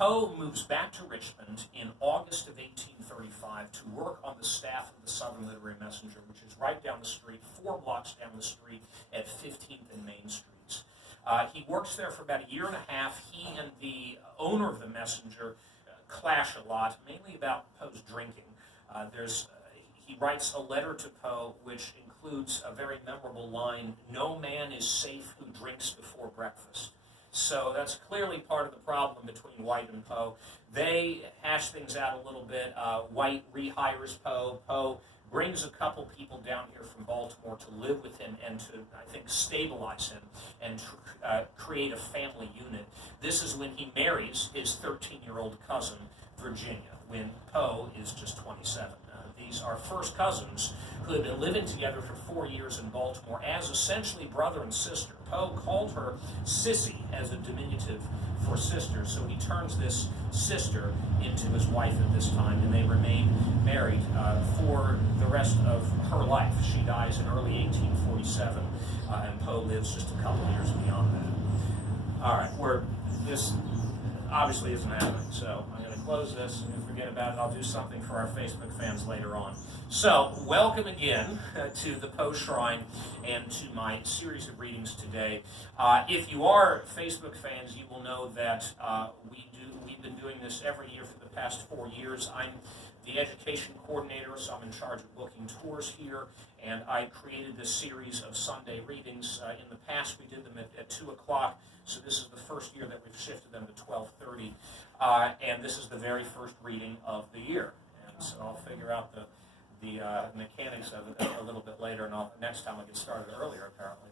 Poe moves back to Richmond in August of 1835 to work on the staff of the Southern Literary Messenger, which is right down the street, 4 blocks down the street at 15th and Main Streets. He works there for about a year and a half. He and the owner of the Messenger clash a lot, mainly about Poe's drinking. He writes a letter to Poe which includes a very memorable line, "No man is safe who drinks before breakfast." So that's clearly part of the problem between White and Poe. They hash things out a little bit. White rehires Poe. Poe brings a couple people down here from Baltimore to live with him and to, I think, stabilize him and create a family unit. This is when he marries his 13-year-old cousin, Virginia, when Poe is just 27. These are first cousins who had been living together for 4 years in Baltimore as essentially brother and sister. Poe called her Sissy as a diminutive for sister, so he turns this sister into his wife at this time, and they remain married for the rest of her life. She dies in early 1847, and Poe lives just a couple years beyond that. All right, this obviously isn't happening, so I'm going to close this and forget about it. I'll do something for our Facebook fans later on. So, welcome again to the Poe Shrine and to my series of readings today. If you are Facebook fans, you will know that we've been doing this every year for the past 4 years. I'm the education coordinator, so I'm in charge of booking tours here, and I created this series of Sunday readings. In the past, we did them at 2 o'clock, so this is the first year that we've shifted them to 12:30, and this is the very first reading of the year. And so I'll figure out the mechanics of it a little bit later, and next time I'll get started earlier, apparently.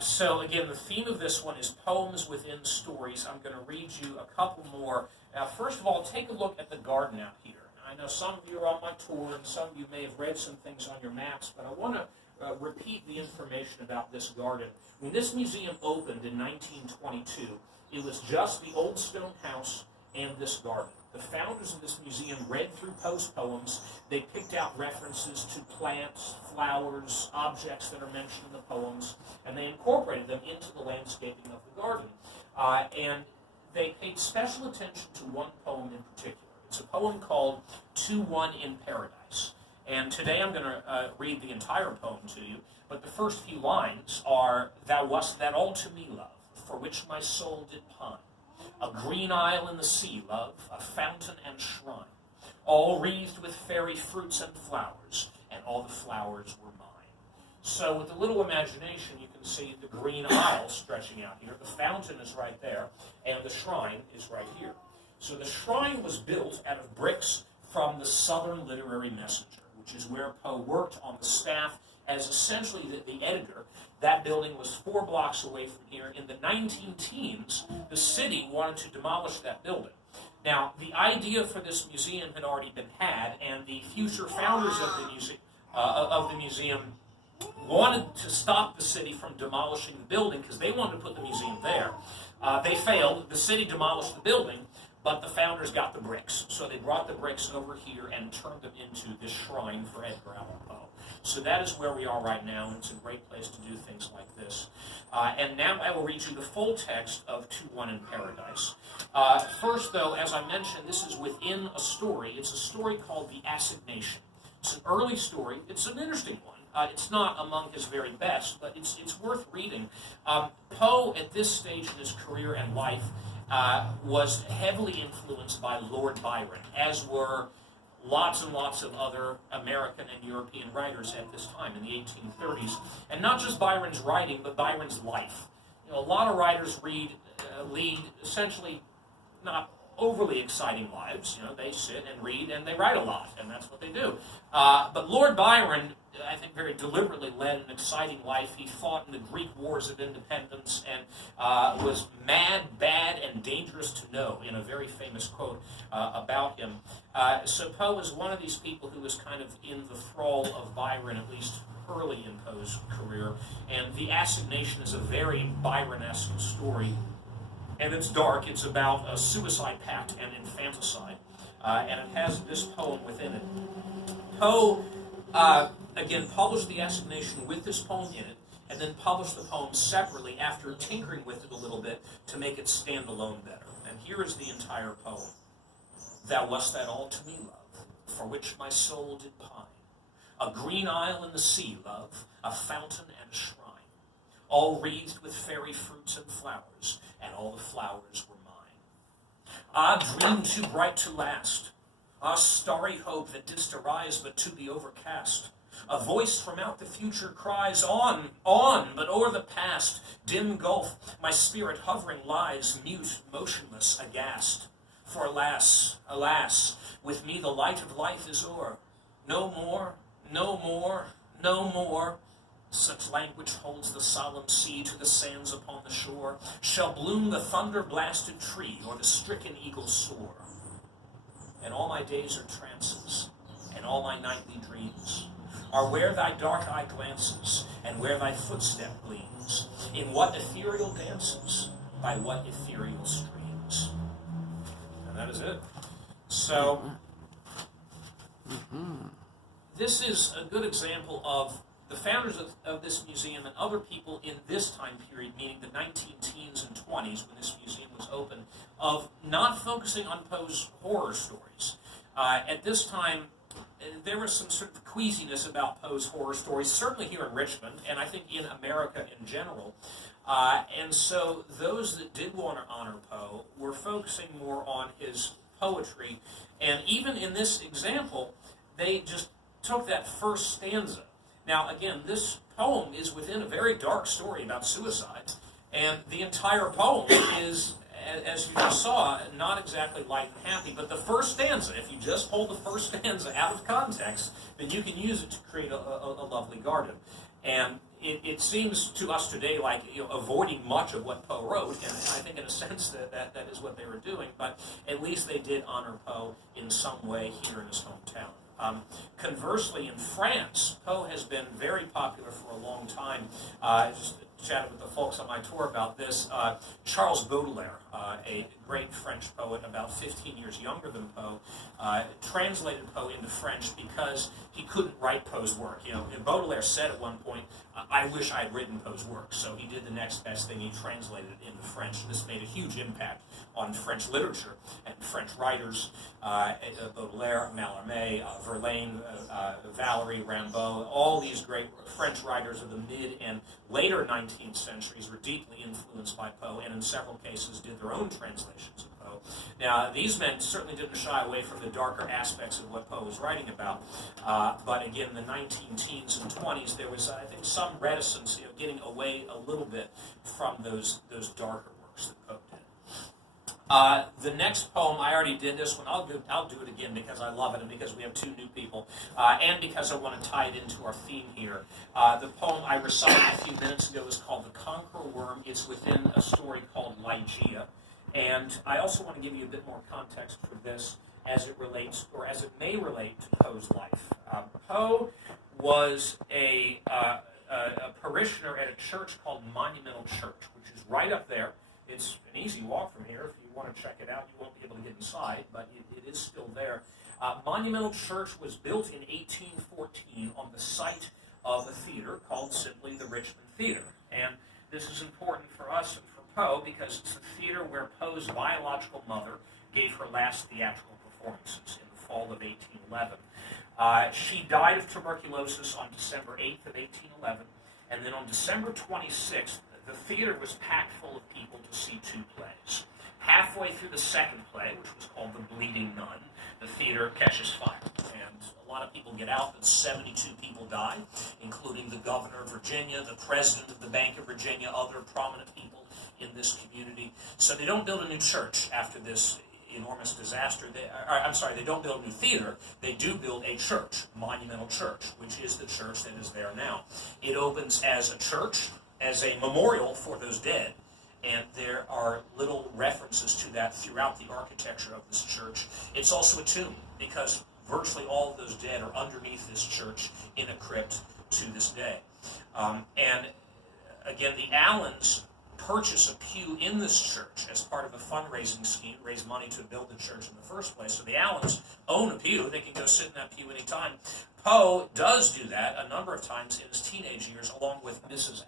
So again, the theme of this one is poems within stories. I'm going to read you a couple more. Now, first of all, take a look at the garden out here. I know some of you are on my tour, and some of you may have read some things on your maps, but I want to repeat the information about this garden. When this museum opened in 1922, it was just the old stone house and this garden. The founders of this museum read through Poe's poems. They picked out references to plants, flowers, objects that are mentioned in the poems, and they incorporated them into the landscaping of the garden. And they paid special attention to one poem in particular. It's a poem called "To One in Paradise." And today I'm going to read the entire poem to you, but the first few lines are, "Thou wast that all to me, love, for which my soul did pine. A green isle in the sea, love, a fountain and shrine, all wreathed with fairy fruits and flowers, and all the flowers were mine." So with a little imagination, you can see the green isle stretching out here. The fountain is right there, and the shrine is right here. So the shrine was built out of bricks from the Southern Literary Messenger, which is where Poe worked on the staff as essentially the editor. That building was 4 blocks away from here. In the 19-teens, the city wanted to demolish that building. Now, the idea for this museum had already been had, and the future founders of the museum wanted to stop the city from demolishing the building because they wanted to put the museum there. They failed. The city demolished the building, but the founders got the bricks. So they brought the bricks over here and turned them into this shrine for Edgar Allan Poe. So that is where we are right now, and it's a great place to do things like this. And now I will read you the full text of "To One in Paradise." First, though, as I mentioned, this is within a story. It's a story called The Assignation. It's an early story. It's an interesting one. It's not among his very best, but it's worth reading. Poe, at this stage in his career and life, was heavily influenced by Lord Byron, as were lots and lots of other American and European writers at this time in the 1830s. And not just Byron's writing, but Byron's life. You know, a lot of writers lead essentially not overly exciting lives. You know, they sit and read and they write a lot, and that's what they do. But Lord Byron, I think, very deliberately led an exciting life. He fought in the Greek Wars of Independence and was mad, bad, and dangerous to know, in a very famous quote about him. So Poe is one of these people who was kind of in the thrall of Byron, at least early in Poe's career. And The Assignation is a very Byron-esque story. And it's dark. It's about a suicide pact and infanticide. And it has this poem within it. Poe, again, published The Assignation with this poem in it, and then published the poem separately after tinkering with it a little bit to make it stand alone better. And here is the entire poem. Thou wast that all to me, love, for which my soul did pine. A green isle in the sea, love, a fountain and a shrine, all wreathed with fairy fruits and flowers, and all the flowers were mine. Ah, dream too bright to last, ah, starry hope that didst arise but to be overcast. A voice from out the future cries, on, but o'er the past, dim gulf, my spirit hovering lies, mute, motionless, aghast. For alas, alas, with me the light of life is o'er. No more, no more, no more. Such language holds the solemn sea to the sands upon the shore. Shall bloom the thunder-blasted tree, or the stricken eagle soar. And all my days are trances, and all my nightly dreams are where thy dark eye glances, and where thy footstep gleams, in what ethereal dances, by what ethereal streams. And that is it. So, this is a good example of the founders of this museum and other people in this time period, meaning the 19-teens and 20s when this museum was open, of not focusing on Poe's horror stories. At this time, there was some sort of queasiness about Poe's horror stories, certainly here in Richmond, and I think in America in general. And so those that did want to honor Poe were focusing more on his poetry. And even in this example, they just took that first stanza. Now, again, this poem is within a very dark story about suicide, and the entire poem is, as you just saw, not exactly light and happy, but the first stanza, if you just pull the first stanza out of context, then you can use it to create a lovely garden. And it seems to us today like avoiding much of what Poe wrote, and I think in a sense that is what they were doing, but at least they did honor Poe in some way here in his hometown. Conversely, in France, Poe has been very popular for a long time. I just chatted with the folks on my tour about this. Charles Baudelaire, a great French poet about 15 years younger than Poe, translated Poe into French because he couldn't write Poe's work. Baudelaire said at one point, I wish I had written Poe's work. So he did the next best thing, he translated it into French. This made a huge impact on French literature and French writers. Baudelaire, Mallarmé, Verlaine, Valéry, Rimbaud, all these great French writers of the mid and later 19th centuries were deeply influenced by Poe, and in several cases did their own translations of Poe. Now, these men certainly didn't shy away from the darker aspects of what Poe was writing about, but again, in the 19-teens and 20s, there was, I think, some reticence, getting away a little bit from those darker works that Poe did. The next poem, I already did this one. I'll do it again because I love it and because we have two new people, and because I want to tie it into our theme here. The poem I recited a few minutes ago is called The Conqueror Worm. It's within a story called Ligeia. And I also want to give you a bit more context for this as it relates, or as it may relate to Poe's life. Poe was a parishioner at a church called Monumental Church, which is right up there. It's an easy walk from here. If you want to check it out, you won't be able to get inside, but it is still there. Monumental Church was built in 1814 on the site of a theater called simply the Richmond Theater. And this is important for us and for Poe because it's the theater where Poe's biological mother gave her last theatrical performances in the fall of 1811. She died of tuberculosis on December 8th of 1811, and then on December 26th, the theater was packed full of people to see two plays. Halfway through the second play, which was called The Bleeding Nun, the theater catches fire. And a lot of people get out, but 72 people die, including the governor of Virginia, the president of the Bank of Virginia, other prominent people in this community. So they don't build a new church after this enormous disaster. They don't build a new theater. They do build a church, Monumental Church, which is the church that is there now. It opens as a church, as a memorial for those dead, and there are little references to that throughout the architecture of this church. It's also a tomb, because virtually all of those dead are underneath this church in a crypt to this day. And again, the Allens purchase a pew in this church as part of a fundraising scheme, raise money to build the church in the first place. So the Allens own a pew. They can go sit in that pew anytime. Poe does do that a number of times in his teenage years, along with Mrs. Allen.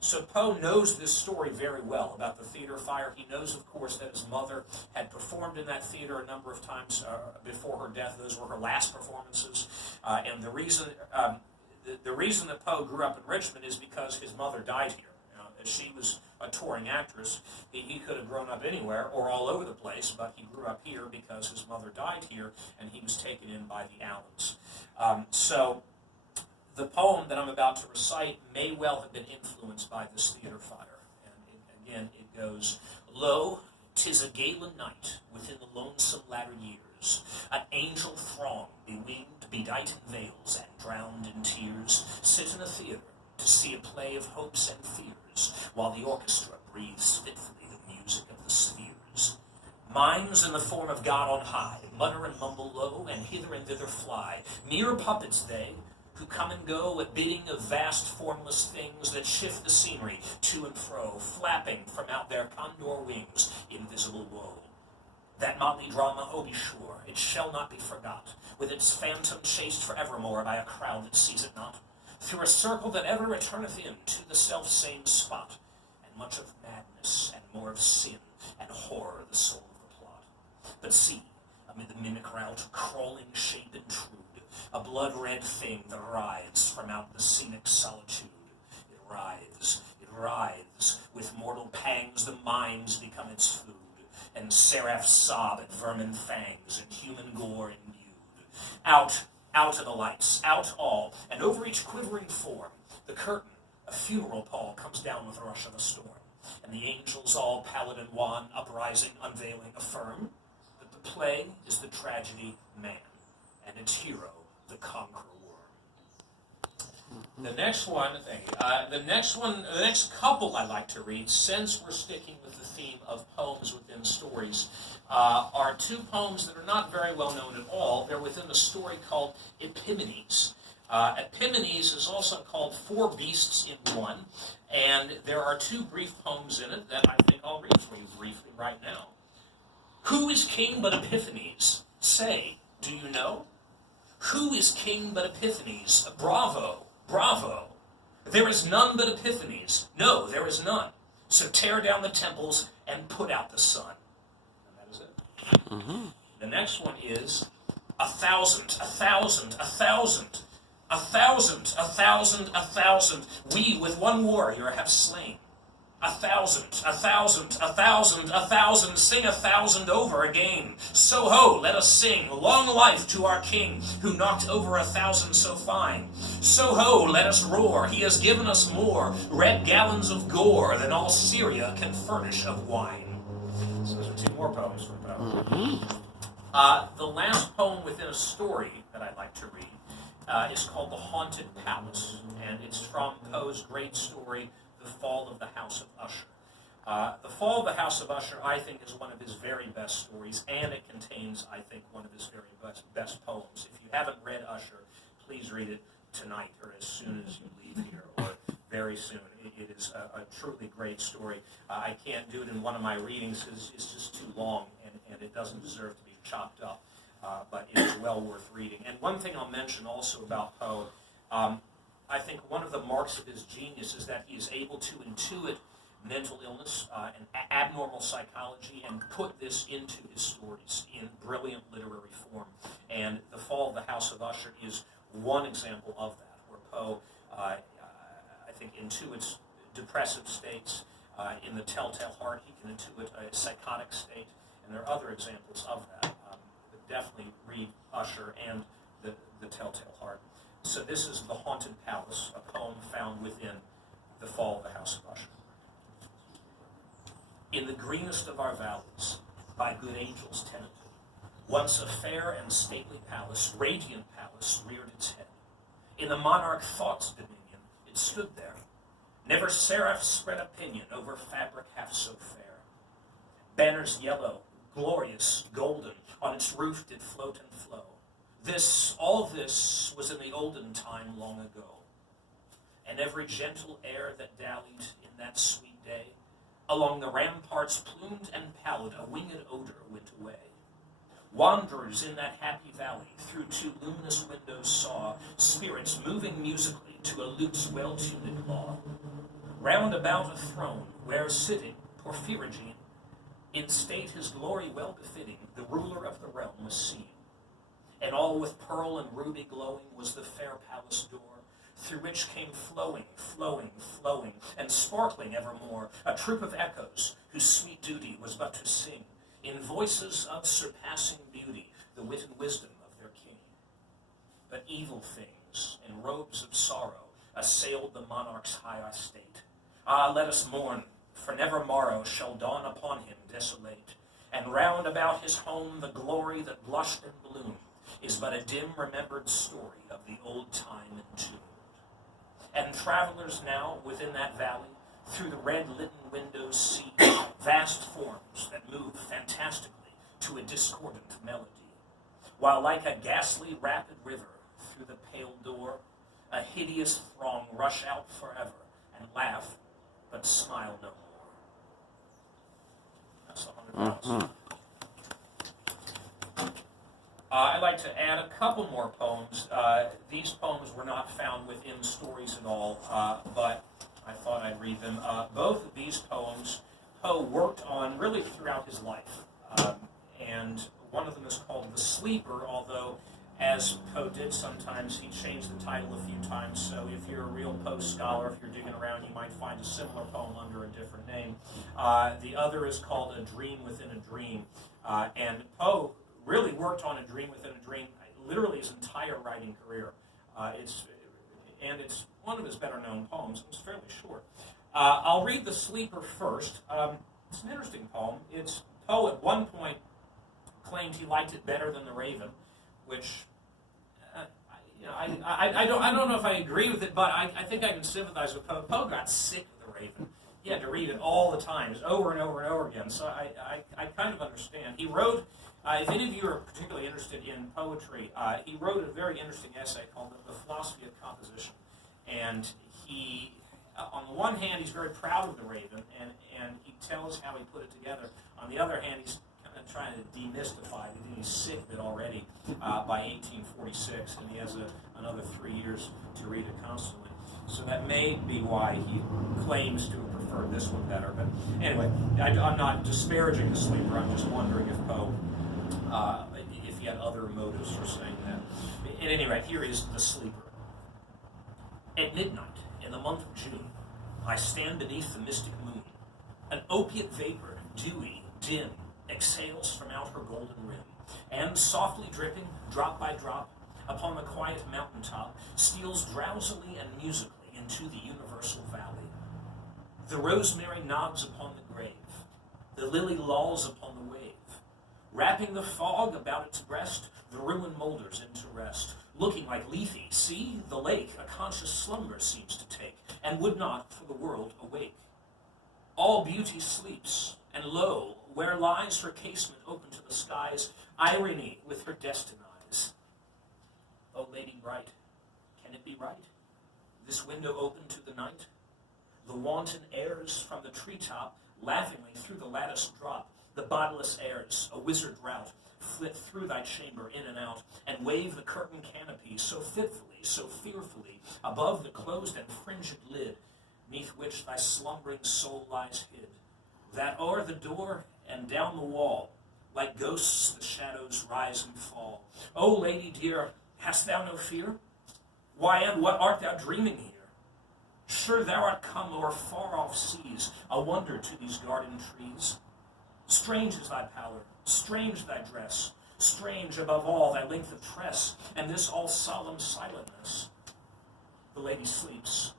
So Poe knows this story very well about the theater fire. He knows, of course, that his mother had performed in that theater a number of times before her death. Those were her last performances. And the reason that Poe grew up in Richmond is because his mother died here. As she was a touring actress, he could have grown up anywhere or all over the place, but he grew up here because his mother died here, and he was taken in by the Allens. So the poem that I'm about to recite may well have been influenced by this theater fire. And again, it goes, "Lo, 'tis a gala night within the lonesome latter years. An angel throng, bewinged, bedight in veils, and drowned in tears, sit in a theater to see a play of hopes and fears, while the orchestra breathes fitfully the music of the spheres. Minds in the form of God on high mutter and mumble low, and hither and thither fly. Mere puppets they, who come and go at bidding of vast formless things that shift the scenery to and fro, flapping from out their condor wings invisible woe. That motley drama, oh be sure, it shall not be forgot, with its phantom chased forevermore by a crowd that sees it not, through a circle that ever returneth in to the self-same spot, and much of madness and more of sin and horror the soul of the plot. But see, amid the mimic rout, crawling shape intrude, a blood-red thing that writhes from out the scenic solitude. It writhes, with mortal pangs the minds become its food, and seraphs sob at vermin fangs and human gore imbued. Out of the lights, out all, and over each quivering form, the curtain, a funeral pall, comes down with the rush of a storm, and the angels, all pallid and wan, uprising, unveiling, affirm that the play is the tragedy man, and its hero, the conqueror worm. The next couple I'd like to read, since we're sticking with the theme of poems within stories, are two poems that are not very well known at all. They're within a story called Epimenes. Epimenes is also called Four Beasts in One, and there are two brief poems in it that I think I'll read for you briefly right now. Who is king but Epiphanes? Say, do you know? Who is king but Epiphanes? Bravo, bravo. There is none but Epiphanes. No, there is none. So tear down the temples and put out the sun. And that is it. Mm-hmm. The next one is 1,000, 1,000, 1,000. 1,000, 1,000, 1,000. We with one warrior have slain. 1,000, 1,000, 1,000, 1,000. Sing 1,000 over again. So ho, let us sing. Long life to our king, who knocked over 1,000 so fine. So ho, let us roar. He has given us more red gallons of gore than all Syria can furnish of wine. So those are two more poems from Poe. Mm-hmm. The last poem within a story that I'd like to read is called The Haunted Palace, and it's from Poe's great story, The Fall of the House of Usher. The Fall of the House of Usher, I think, is one of his very best stories, and it contains, I think, one of his very best poems. If you haven't read Usher, please read it tonight or as soon as you leave here, or very soon. It is a truly great story. I can't do it in one of my readings because it's just too long, and it doesn't deserve to be chopped up. But it is well worth reading. And one thing I'll mention also about Poe, I think one of the marks of his genius is that he is able to intuit mental illness and abnormal psychology and put this into his stories in brilliant literary form. And The Fall of the House of Usher is one example of that, where Poe, I think, intuits depressive states. In The Telltale Heart, he can intuit a psychotic state, and there are other examples of that. Definitely read Usher and the Telltale Heart. So this is The Haunted Palace, a poem found within The Fall of the House of Usher. In the greenest of our valleys, by good angels tenanted, once a fair and stately palace, radiant palace, reared its head. In the monarch thought's dominion, it stood there. Never seraph spread a pinion over fabric half so fair. Banners yellow, glorious, golden, on its roof did float and flow. All this was in the olden time long ago. And every gentle air that dallied in that sweet day, along the ramparts plumed and pallid, a winged odor went away. Wanderers in that happy valley through two luminous windows saw spirits moving musically to a lute's well-tuned law. round about a throne, where sitting, Porphyrogene, in state his glory well befitting, the ruler of the realm was seen. And all with pearl and ruby glowing was the fair palace door, through which came flowing, flowing, flowing, and sparkling evermore, a troop of echoes, whose sweet duty was but to sing, in voices of surpassing beauty, the wit and wisdom of their king. But evil things, in robes of sorrow, assailed the monarch's high estate. Ah, let us mourn, for never morrow shall dawn upon him desolate, and round about his home the glory that blushed and bloomed is but a dim remembered story of the old time entombed. And travelers now within that valley, through the red-litten windows see vast forms that move fantastically to a discordant melody, while like a ghastly rapid river through the pale door, a hideous throng rush out forever and laugh, but smile no more. That's 100,000. I'd like to add a couple more poems. These poems were not found within stories at all, but I thought I'd read them. Both of these poems Poe worked on really throughout his life. And one of them is called The Sleeper, although as Poe did sometimes, he changed the title a few times. So if you're a real Poe scholar, if you're digging around, you might find a similar poem under a different name. The other is called A Dream Within a Dream. And Poe really worked on A Dream Within a Dream literally his entire writing career. It's one of his better-known poems. It's fairly short. I'll read The Sleeper first. It's an interesting poem. Poe at one point claimed he liked it better than The Raven, which I don't know if I agree with it, but I think I can sympathize with Poe. Poe got sick of The Raven. He had to read it all the time, over and over and over again. So I kind of understand. He wrote. If any of you are particularly interested in poetry, he wrote a very interesting essay called The Philosophy of Composition. And he, on the one hand, he's very proud of The Raven, and he tells how he put it together. On the other hand, he's kind of trying to demystify it, and he's sick of it already by 1846, and he has another 3 years to read it constantly. So that may be why he claims to have preferred this one better. But anyway, I'm not disparaging The Sleeper. I'm just wondering if Poe, if he had other motives for saying that. At any rate, here is The Sleeper. At midnight, in the month of June, I stand beneath the mystic moon. An opiate vapor, dewy, dim, exhales from out her golden rim, and softly dripping, drop by drop, upon the quiet mountaintop, steals drowsily and musically into the universal valley. The rosemary nods upon the grave, the lily lolls upon the wave. Wrapping the fog about its breast, the ruin moulders into rest, looking like Lethe, see, the lake, a conscious slumber seems to take, and would not for the world awake. All beauty sleeps, and lo, where lies her casement open to the skies, irony with her destined eyes. O lady bright, can it be right? This window open to the night? The wanton airs from the treetop laughingly through the lattice drop, the bodiless airs, a wizard rout, flit through thy chamber in and out, and wave the curtain canopy so fitfully, so fearfully, above the closed and fringed lid, neath which thy slumbering soul lies hid, that o'er the door and down the wall, like ghosts the shadows rise and fall. O lady dear, hast thou no fear? Why, and what art thou dreaming here? Sure thou art come o'er far-off seas, a wonder to these garden trees. Strange is thy pallor, strange thy dress, strange above all thy length of tress, and this all solemn silentness. The lady sleeps.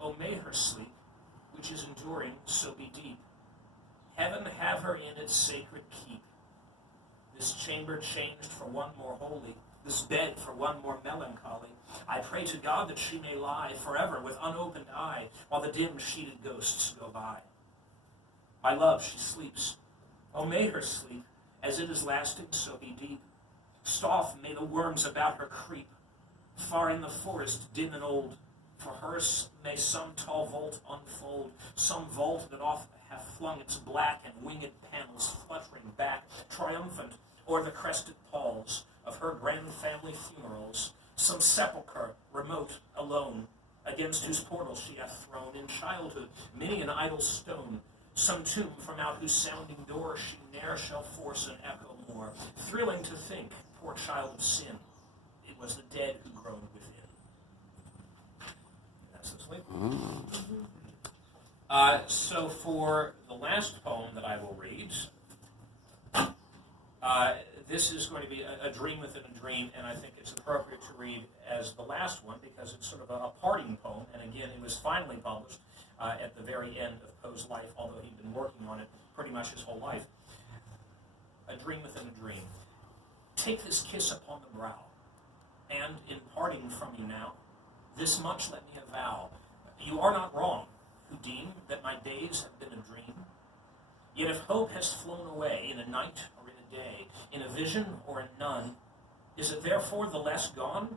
O may her sleep, which is enduring, so be deep. Heaven have her in its sacred keep. This chamber changed for one more holy, this bed for one more melancholy. I pray to God that she may lie forever with unopened eye, while the dim sheeted ghosts go by. My love, she sleeps. O may her sleep, as it is lasting, so be deep. Soft may the worms about her creep, far in the forest dim and old. For her may some tall vault unfold, some vault that oft hath flung its black and winged panels fluttering back, triumphant o'er the crested palls of her grand family funerals, some sepulchre remote, alone, against whose portals she hath thrown in childhood many an idle stone, some tomb from out whose sounding door she ne'er shall force an echo more. Thrilling to think, poor child of sin, it was the dead who groaned within. That's the sleep. So for the last poem that I will read, this is going to be a dream within a dream, and I think it's appropriate to read as the last one because it's sort of a parting poem, and again, it was finally published at the very end of Poe's life, although he'd been working on it pretty much his whole life. A dream within a dream. Take this kiss upon the brow, and in parting from you now, this much let me avow. You are not wrong, who deem that my days have been a dream. Yet if hope has flown away in a night or in a day, in a vision or in none, is it therefore the less gone?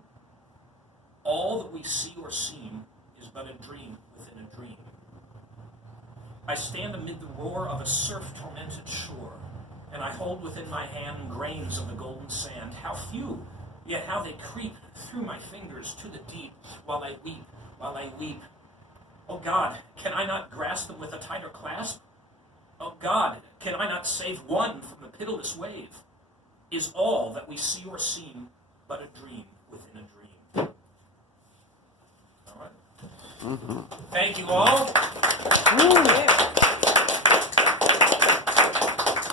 All that we see or seem is but a dream within a dream. I stand amid the roar of a surf-tormented shore, and I hold within my hand grains of the golden sand. How few, yet how they creep through my fingers to the deep, while I weep. Oh God, can I not grasp them with a tighter clasp? Oh God, can I not save one from the pitiless wave? Is all that we see or seem but a dream within a dream? All right. Thank you all.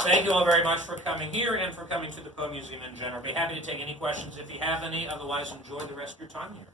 Thank you all very much for coming here and for coming to the Poe Museum in general. I'll be happy to take any questions if you have any. Otherwise, enjoy the rest of your time here.